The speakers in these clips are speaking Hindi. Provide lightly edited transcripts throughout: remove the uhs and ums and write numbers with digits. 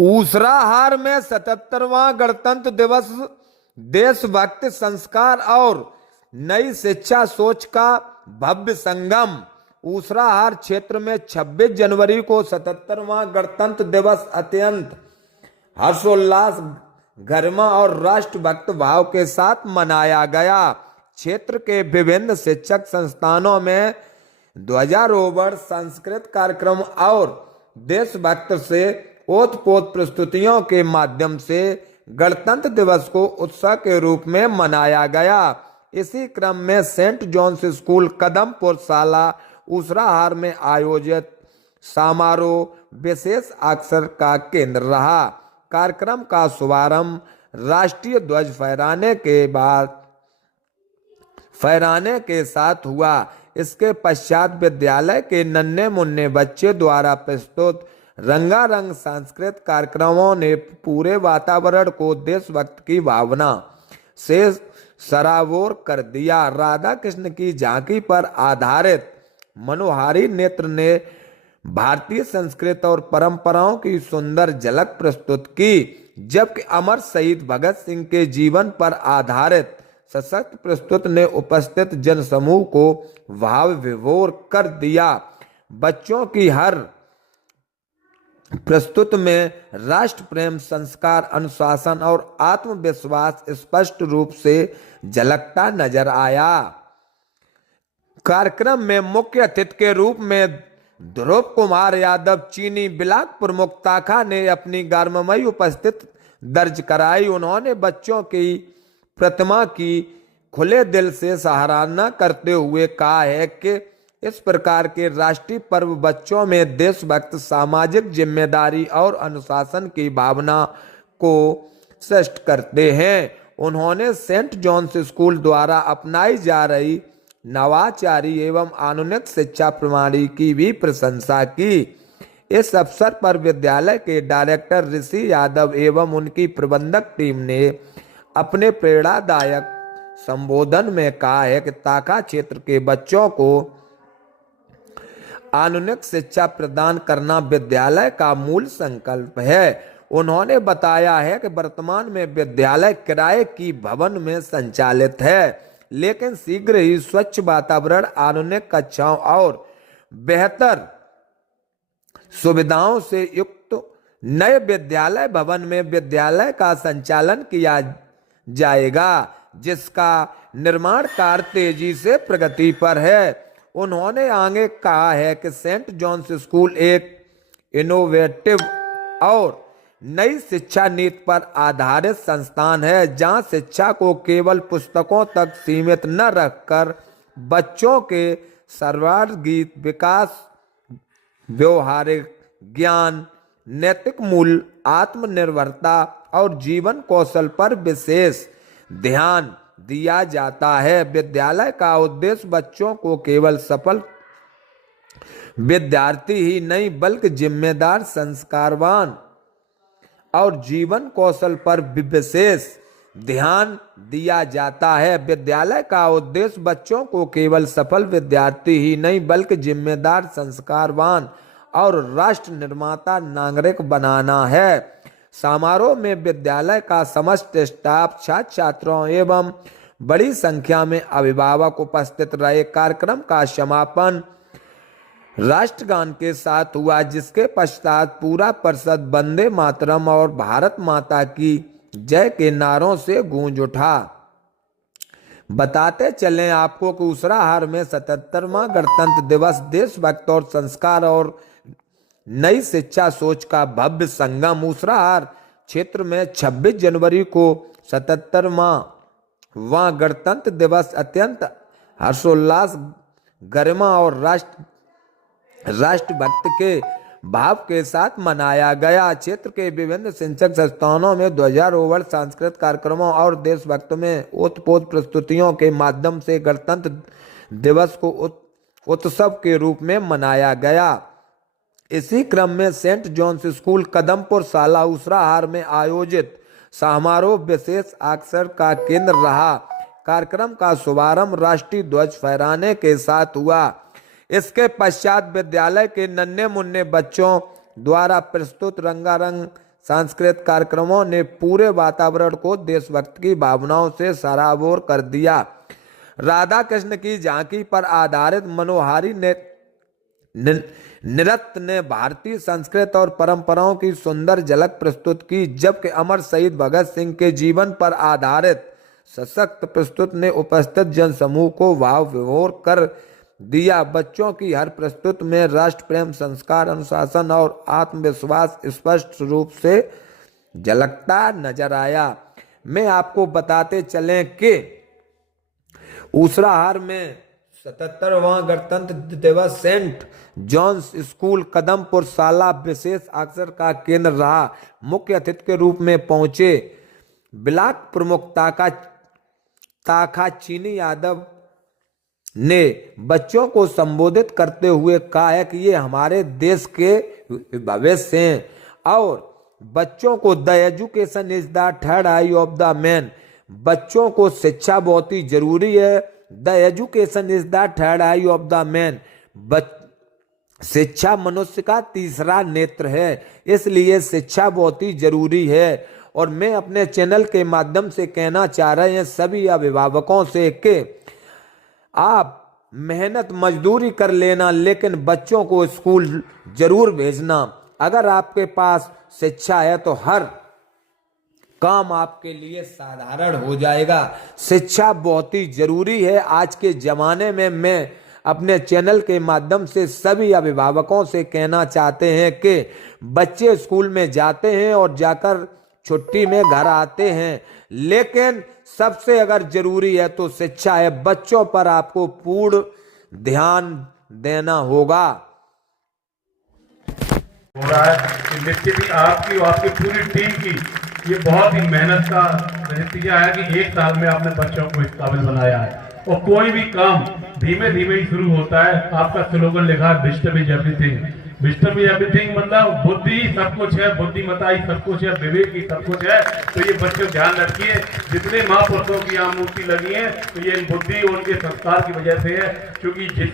ऊसराहार में 77वां गणतंत्र दिवस देशभक्ति संस्कार और नई शिक्षा सोच का भव्य संगम। ऊसराहार क्षेत्र में 26 जनवरी को 77वां गणतंत्र दिवस अत्यंत हर्षोल्लास, गरिमा और राष्ट्रभक्त भाव के साथ मनाया गया। क्षेत्र के विभिन्न शिक्षक संस्थानों में ध्वजारोहण, सांस्कृतिक कार्यक्रम और देशभक्त से ओतप्रोत प्रस्तुतियों के माध्यम से गणतंत्र दिवस को उत्सव के रूप में मनाया गया। इसी क्रम में सेंट जॉन्स स्कूल कदमपुर शाला ऊसराहार में आयोजित समारोह विशेष आकर्षण का केंद्र रहा। कार्यक्रम का शुभारंभ राष्ट्रीय ध्वज फहराने के साथ हुआ। इसके पश्चात विद्यालय के नन्हे मुन्ने बच्चे द्वारा प्रस्तुत रंगारंग सांस्कृतिक कार्यक्रमों ने पूरे वातावरण को देशभक्त की भावना से सराबोर कर दिया। राधा कृष्ण की झांकी पर आधारित मनोहारी नृत्य ने भारतीय संस्कृति और परंपराओं की सुंदर झलक प्रस्तुत की, जबकि अमर शहीद भगत सिंह के जीवन पर आधारित सशक्त प्रस्तुत ने उपस्थित जनसमूह को भाव विभोर कर दिया। बच्चों की हर प्रस्तुत में राष्ट्र प्रेम, संस्कार, अनुशासन और आत्मविश्वास स्पष्ट रूप से झलकता नजर आया। कार्यक्रम में मुख्य अतिथि के रूप में ध्रुव कुमार यादव, चीनी ब्लॉक प्रमुख ताखा ने अपनी गर्ममयी उपस्थिति दर्ज कराई। उन्होंने बच्चों की प्रतिमा की खुले दिल से सराहना करते हुए कहा है कि इस प्रकार के राष्ट्रीय पर्व बच्चों में देशभक्त, सामाजिक जिम्मेदारी और अनुशासन की भावना को सृष्ट करते हैं। उन्होंने सेंट जॉन्स स्कूल द्वारा अपनाई जा रही नवाचारी एवं आधुनिक शिक्षा प्रणाली की भी प्रशंसा की। इस अवसर पर विद्यालय के डायरेक्टर ऋषि यादव एवं उनकी प्रबंधक टीम ने अपने प्रेरणादायक संबोधन में कहा है कि ताका क्षेत्र के बच्चों को आधुनिक शिक्षा प्रदान करना विद्यालय का मूल संकल्प है। उन्होंने बताया है कि वर्तमान में विद्यालय किराए की भवन में संचालित है, लेकिन शीघ्र ही स्वच्छ वातावरण, आधुनिक कक्षाओं और बेहतर सुविधाओं से युक्त नए विद्यालय भवन में विद्यालय का संचालन किया जाएगा, जिसका निर्माण कार्य तेजी से प्रगति पर है। उन्होंने आगे कहा है कि सेंट जॉन्स स्कूल एक इनोवेटिव और नई शिक्षा नीति पर आधारित संस्थान है, जहां शिक्षा को केवल पुस्तकों तक सीमित न रखकर बच्चों के सर्वांगीण विकास, व्यवहारिक ज्ञान, नैतिक मूल्य, आत्मनिर्भरता और जीवन कौशल पर विशेष ध्यान दिया जाता है। विद्यालय का उद्देश्य बच्चों को केवल सफल विद्यार्थी ही नहीं बल्कि जिम्मेदार, संस्कारवान और जीवन कौशल पर विशेष ध्यान दिया जाता है। विद्यालय का उद्देश्य बच्चों को केवल सफल विद्यार्थी ही नहीं बल्कि जिम्मेदार, संस्कारवान और राष्ट्र निर्माता नागरिक बनाना है। समारोह में विद्यालय का समस्त स्टाफ, छात्र छात्राओं एवं बड़ी संख्या में अभिभावक उपस्थित रहे। कार्यक्रम का समापन राष्ट्रगान के साथ हुआ, जिसके पश्चात पूरा परिषद वंदे मातरम और भारत माता की जय के नारों से गूंज उठा। बताते चलें आपको कि ऊसराहार में 77वां गणतंत्र दिवस देशभक्त और संस्कार और नई शिक्षा सोच का भव्य संगम। ऊसराहार क्षेत्र में 26 जनवरी को 77वां गणतंत्र दिवस अत्यंत हर्षोल्लास, गरिमा और राष्ट्रभक्त के भाव के साथ मनाया गया। क्षेत्र के विभिन्न शिक्षक संस्थानों में ध्वजारोहण, सांस्कृतिक कार्यक्रमों और देशभक्त में ओतप्रोत प्रस्तुतियों के माध्यम से गणतंत्र दिवस को उत्सव के रूप में मनाया गया। इसी क्रम में सेंट जॉन्स स्कूल कदमपुर शाला ऊसराहार में आयोजित समारोह विशेष आकर्षण का केंद्र रहा। कार्यक्रम का शुभारंभ राष्ट्रीय ध्वज फहराने के साथ हुआ। इसके पश्चात विद्यालय के नन्हे मुन्ने बच्चों द्वारा प्रस्तुत रंगारंग सांस्कृतिक कार्यक्रमों ने पूरे वातावरण को देशभक्ति की भावनाओं से सराबोर कर दिया। राधा कृष्ण की झांकी पर आधारित मनोहारी नृत्य ने भारतीय संस्कृति और परंपराओं की सुंदर झलक प्रस्तुत की, जबकि अमर शहीद भगत सिंह के जीवन पर आधारित सशक्त प्रस्तुत ने उपस्थित जनसमूह को भाव विभोर कर दिया। बच्चों की हर प्रस्तुत में राष्ट्र प्रेम, संस्कार, अनुशासन और आत्मविश्वास स्पष्ट रूप से झलकता नजर आया। मैं आपको बताते चलें कि ऊसराहार में 77वां गणतंत्र दिवस सेंट जॉन्स स्कूल कदमपुर शाला विशेष अवसर का केंद्र रहा। मुख्य अतिथि के रूप में पहुंचे ब्लॉक प्रमुख ताका चीनी यादव ने बच्चों को संबोधित करते हुए कहा कि ये हमारे देश के भविष्य हैं और बच्चों को the education is the third I of the man. बच्चों को शिक्षा बहुत ही जरूरी है। The education is the third I of the man. शिक्षा मनुष्य का तीसरा नेत्र है, इसलिए शिक्षा बहुत ही जरूरी है। और मैं अपने चैनल के माध्यम से कहना चाह रहे हैं सभी अभिभावकों से कि आप मेहनत मजदूरी कर लेना, लेकिन बच्चों को स्कूल जरूर भेजना। अगर आपके पास शिक्षा है तो हर काम आपके लिए साधारण हो जाएगा। शिक्षा बहुत ही जरूरी है आज के जमाने में। मैं अपने चैनल के माध्यम से सभी अभिभावकों से कहना चाहते हैं कि बच्चे स्कूल में जाते हैं और जाकर छुट्टी में घर आते हैं, लेकिन सबसे अगर जरूरी है तो शिक्षा है। बच्चों पर आपको पूर्ण ध्यान देना होगा। हो रहा है कि निश्चित ही आपकी और आपकी पूरी टीम की ये बहुत ही मेहनत का नतीजा है कि एक साल में आपने बच्चों को इस काबिल बनाया है। और कोई भी काम धीमे धीमे ही शुरू होता है। आपका स्लोगन लिखा है wisdom is everything. Wisdom is everything मतलब बुद्धि ही सब कुछ है, बुद्धिमत्ता ही सब कुछ है, विवेक ही सब कुछ है। तो ये बच्चों ध्यान रखिए, जितने महापुरुषों की यहाँ मूर्ति लगी है तो ये बुद्धि और उनके संस्कार की वजह से है। क्योंकि जिस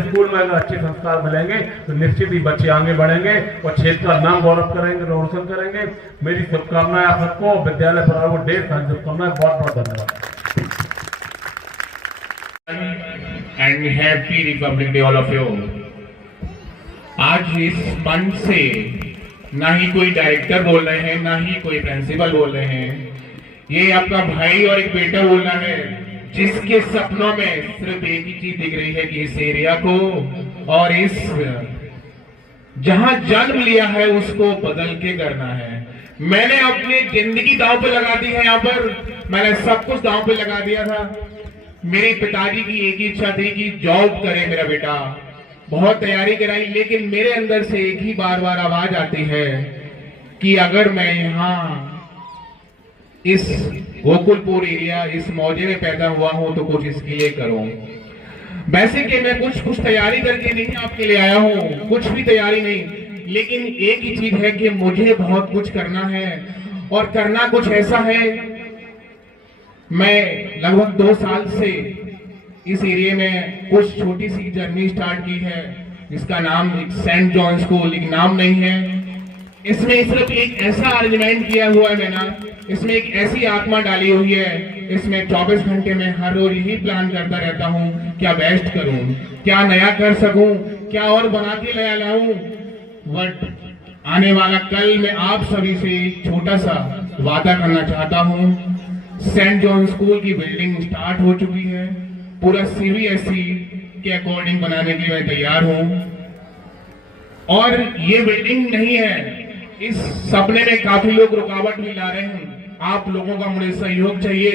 स्कूल में अगर अच्छे संस्कार मिलेंगे तो निश्चित ही बच्चे आगे बढ़ेंगे और क्षेत्र का नाम गौरव करेंगे, रोशन करेंगे। मेरी शुभकामनाएं आप सबको, विद्यालय परिवार को ढेर सारी शुभकामनाएं। बहुत बहुत धन्यवाद। And happy Republic day all of you. आज इस मंच से ना ही कोई डायरेक्टर बोल रहे हैं, ना ही कोई प्रिंसिपल बोल रहे हैं। ये आपका भाई और एक बेटा बोल रहा है, जिसके सपनों में सिर्फ एक ही चीज दिख रही है कि इस एरिया को और इस जहां जन्म लिया है उसको बदल के करना है। मैंने अपनी जिंदगी दांव पे लगा दी है। यहाँ पर मैंने सब कुछ दांव पे लगा दिया था। मेरे पिताजी की एक ही इच्छा थी कि जॉब करे मेरा बेटा, बहुत तैयारी कराई, लेकिन मेरे अंदर से एक ही बार बार आवाज आती है कि अगर मैं यहाँ इस गोकुलपुर एरिया, इस मौजे में पैदा हुआ हूं तो कुछ इसके लिए करूं। वैसे कि मैं कुछ तैयारी करके नहीं आपके लिए आया हूं, कुछ भी तैयारी नहीं, लेकिन एक ही चीज है कि मुझे बहुत कुछ करना है और करना कुछ ऐसा है। मैं लगभग 2 साल से इस एरिया में कुछ छोटी सी जर्नी स्टार्ट की है, जिसका नाम सेंट जॉन स्कूल, एक नाम नहीं है। इसमें सिर्फ एक ऐसा अरेंजमेंट किया हुआ है मैंने, इसमें एक ऐसी आत्मा डाली हुई है। इसमें 24 घंटे में हर रोज यही प्लान करता रहता हूँ, क्या बेस्ट करूँ, क्या नया कर सकूं, क्या और बना के नया लाऊं। बट आने वाला कल मैं आप सभी से एक छोटा सा वादा करना चाहता हूँ। सेंट जॉन स्कूल की बिल्डिंग स्टार्ट हो चुकी है, पूरा सीबीएसई के अकॉर्डिंग बनाने के लिए मैं तैयार हूं। और ये बिल्डिंग नहीं है, इस सपने में काफी लोग रुकावट भी ला रहे हैं। आप लोगों का मुझे सहयोग चाहिए,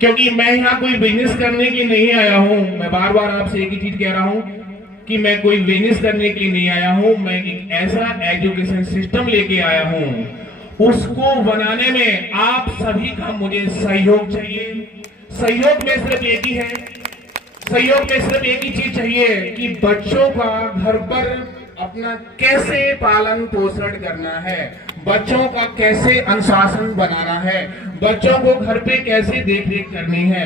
क्योंकि मैं यहाँ कोई बिजनेस करने के नहीं आया हूँ। मैं बार बार आपसे एक ही चीज कह रहा हूँ कि मैं कोई बिजनेस करने के लिए नहीं आया हूँ। मैं एक ऐसा एजुकेशन सिस्टम लेके आया हूँ, उसको बनाने में आप सभी का मुझे सहयोग चाहिए। सहयोग में सिर्फ एक ही है, सहयोग में सिर्फ एक ही चीज चाहिए कि बच्चों का घर पर अपना कैसे पालन पोषण करना है, बच्चों का कैसे अनुशासन बनाना है, बच्चों को घर पे कैसे देख रेख करनी है।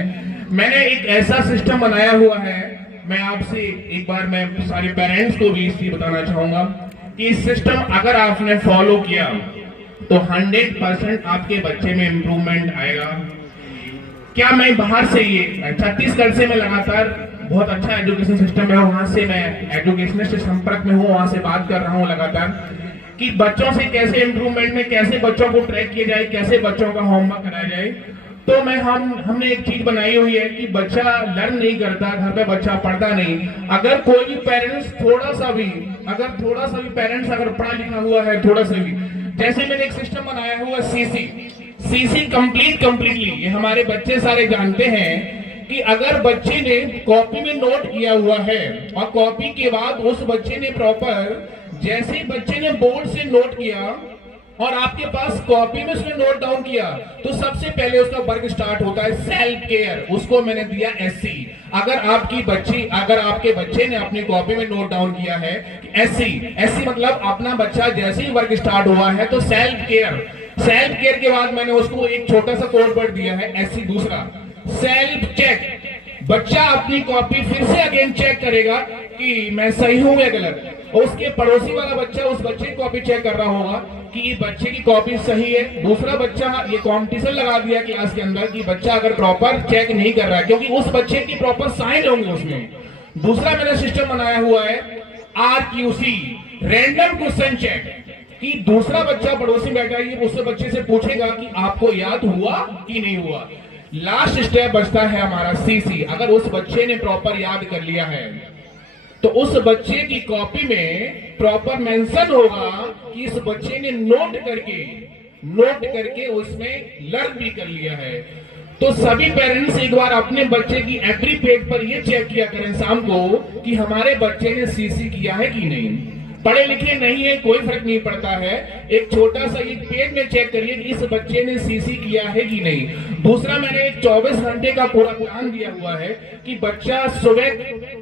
मैंने एक ऐसा सिस्टम बनाया हुआ है। मैं आपसे एक बार मैं सारे पेरेंट्स को भी इसी बताना चाहूंगा कि इस सिस्टम अगर आपने फॉलो किया तो 100% आपके बच्चे में इम्प्रूवमेंट आएगा। क्या मैं बाहर से ये छत्तीसगढ़ से मैं लगातार बहुत अच्छा एजुकेशन सिस्टम है, वहां से मैं एजुकेशनिस्ट से संपर्क में हूँ, वहां से बात कर रहा हूँ लगातार कि बच्चों से कैसे इम्प्रूवमेंट में कैसे बच्चों को ट्रैक किया जाए, कैसे बच्चों का होमवर्क कराया जाए। तो हमने एक चीज बनाई हुई है कि बच्चा लर्न नहीं करता, घर पे बच्चा पढ़ता नहीं। अगर कोई भी पेरेंट्स थोड़ा सा भी पेरेंट्स अगर पढ़ा लिखा हुआ है थोड़ा सा भी, जैसे मैंने एक सिस्टम बनाया हुआ सीसी कंप्लीटली, ये हमारे बच्चे सारे जानते हैं कि अगर बच्चे ने कॉपी में नोट किया हुआ है और कॉपी के बाद उस बच्चे ने प्रॉपर, जैसे बच्चे ने बोर्ड से नोट किया और आपके पास कॉपी में उसने नोट डाउन किया, तो सबसे पहले उसका वर्क स्टार्ट होता है सेल्फ केयर, उसको मैंने दिया एससी। अगर आपके बच्चे ने अपनी कॉपी में नोट डाउन किया है एससी मतलब अपना बच्चा जैसे ही वर्क स्टार्ट हुआ है तो सेल्फ केयर के बाद मैंने उसको एक छोटा सा कोड वर्ड दिया है एससी। दूसरा सेल्फ चेक, बच्चा अपनी कॉपी फिर से अगेन चेक करेगा कि मैं सही हूं या गलत। उसके पड़ोसी वाला बच्चा उस बच्चे की कॉपी चेक कर रहा होगा कि ये बच्चे की कॉपी सही है। दूसरा बच्चा, ये कंपटीशन लगा दिया क्लास के अंदर कि बच्चा अगर प्रॉपर चेक नहीं कर रहा है, क्योंकि उस बच्चे की प्रॉपर साइन होंगे उसमें। दूसरा मैंने सिस्टम बनाया हुआ है RQC, रैंडम क्वेश्चन चेक, कि दूसरा बच्चा पड़ोसी बैठा है, उस बच्चे से पूछेगा कि आपको याद हुआ कि नहीं हुआ। लास्ट स्टेप बचता है हमारा CC, अगर उस बच्चे ने प्रॉपर याद कर लिया है तो उस बच्चे की कॉपी में प्रॉपर मेंशन होगा कि इस बच्चे ने नोट करके उसमें लर्न भी कर लिया है। तो सभी पेरेंट्स एक बार अपने बच्चे की एवरी पेज पर यह चेक किया करें शाम को कि हमारे बच्चे ने CC किया है कि नहीं। पढ़े लिखे नहीं है कोई फर्क नहीं पड़ता है, एक छोटा सा एक पेज में चेक करिए कि इस बच्चे ने CC किया है कि नहीं। दूसरा, मैंने एक 24 घंटे का पूरा प्लान दिया हुआ है कि बच्चा सुबह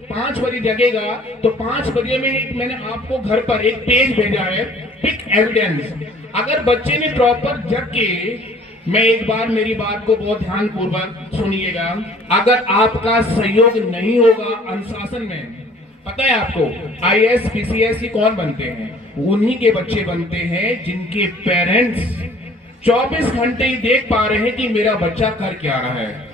5 बजे जगेगा तो 5 बजे में मैंने आपको घर पर एक पेज भेजा है पिक एविडेंस। अगर बच्चे ने प्रॉपर जग के, मैं एक बार मेरी बात को बहुत ध्यान पूर्वक सुनिएगा, अगर आपका सहयोग नहीं होगा अनुशासन में, पता है आपको IAS PCS की कौन बनते हैं? उन्हीं के बच्चे बनते हैं जिनके पेरेंट्स 24 घंटे ही देख पा रहे हैं कि मेरा बच्चा कर क्या रहा है।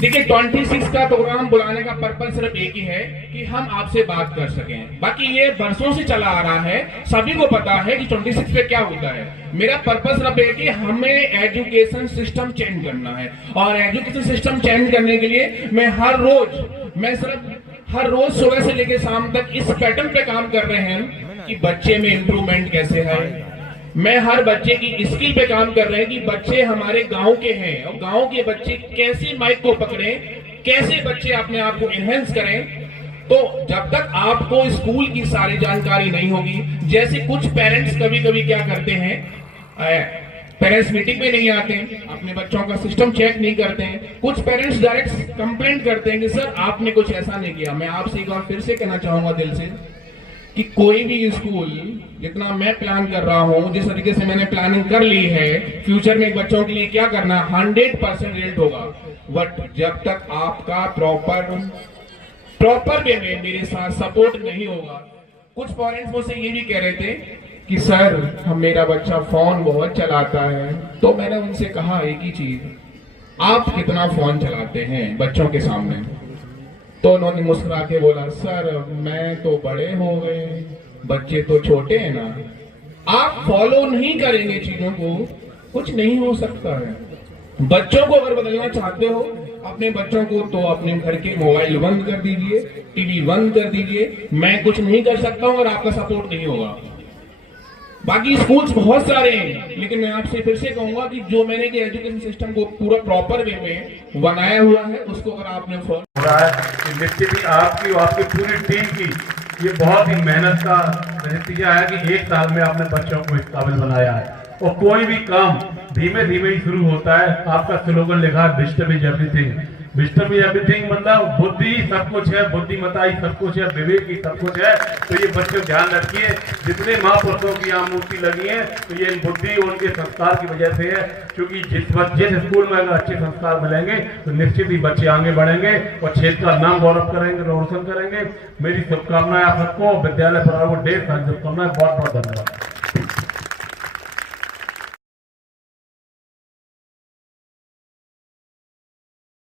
देखिए 26 का प्रोग्राम बुलाने का पर्पस सिर्फ एक ही है कि हम आपसे बात कर सकें। बाकी ये बरसों से चला आ रहा है, सभी को पता है कि 26 पे क्या होता है। मेरा पर्पस सिर्फ एक कि हमें एजुकेशन सिस्टम चेंज करना है, और एजुकेशन सिस्टम चेंज करने के लिए मैं हर रोज सुबह से लेकर शाम तक इस पैटर्न पे काम कर रहे हैं कि बच्चे में इंप्रूवमेंट कैसे है। मैं हर बच्चे की स्किल पे काम कर रहे हैं कि बच्चे हमारे गांव के हैं और गांव के बच्चे कैसे माइक को पकड़ें, कैसे बच्चे अपने आप को एनहेंस करें। तो जब तक आपको स्कूल की सारी जानकारी नहीं होगी, जैसे कुछ पेरेंट्स कभी कभी क्या करते हैं, पेरेंट्स मीटिंग में नहीं आते हैं, अपने बच्चों का सिस्टम चेक नहीं करते हैं। कुछ पेरेंट्स डायरेक्ट कंप्लेंट करते हैं कि सर आपने कुछ ऐसा नहीं किया। मैं आपसे एक बार फिर से कहना चाहूंगा दिल से कि कोई भी स्कूल, जितना मैं प्लान कर रहा हूं, जिस तरीके से मैंने प्लानिंग कर ली है, फ्यूचर में बच्चों के लिए क्या करना, 100% रिजल्ट होगा। बट जब तक आपका प्रॉपर वे में मेरे साथ सपोर्ट नहीं होगा। कुछ पेरेंट्स मुझसे ये भी कह रहे थे कि सर मेरा बच्चा फोन बहुत चलाता है। तो मैंने उनसे कहा एक ही चीज, आप कितना फोन चलाते हैं बच्चों के सामने? तो उन्होंने मुस्कुरा के बोला, सर मैं तो बड़े हो गए, बच्चे तो छोटे हैं ना। आप फॉलो नहीं करेंगे चीजों को, कुछ नहीं हो सकता है। बच्चों को अगर बदलना चाहते हो अपने बच्चों को, तो अपने घर के मोबाइल बंद कर दीजिए, टीवी बंद कर दीजिए। मैं कुछ नहीं कर सकता हूं और आपका सपोर्ट नहीं होगा। बाकी स्कूल्स बहुत सारे हैं, लेकिन मैं आपसे फिर से कहूंगा कि जो मैंने एजुकेशन सिस्टम को पूरा प्रॉपर वे में बनाया हुआ है, उसको अगर आपने फॉलो रहा है, निश्चित ही आपकी और आपकी पूरी टीम की ये बहुत ही मेहनत का नतीजा है कि 1 साल में आपने बच्चों को इस काबिल बनाया है। और कोई भी काम धीमे धीमे ही शुरू होता है। आपका स्लोगन लिखा है wisdom is everything. Wisdom is everything मतलब बुद्धि सब कुछ है, बुद्धिमता ही सब कुछ है, विवेक ही सब कुछ है। तो ये बच्चे ध्यान रखिए, जितने महापुरुषों की यहाँ मूर्ति लगी है तो ये बुद्धि और उनके संस्कार की वजह से है। क्योंकि जिस स्कूल में अगर अच्छे संस्कार मिलेंगे तो निश्चित ही बच्चे आगे बढ़ेंगे और क्षेत्र का नाम गौरव करेंगे, रोशन करेंगे। मेरी शुभकामनाएं आप सबको, विद्यालय परिवार को ढेर सारी शुभकामनाएं। बहुत बहुत धन्यवाद।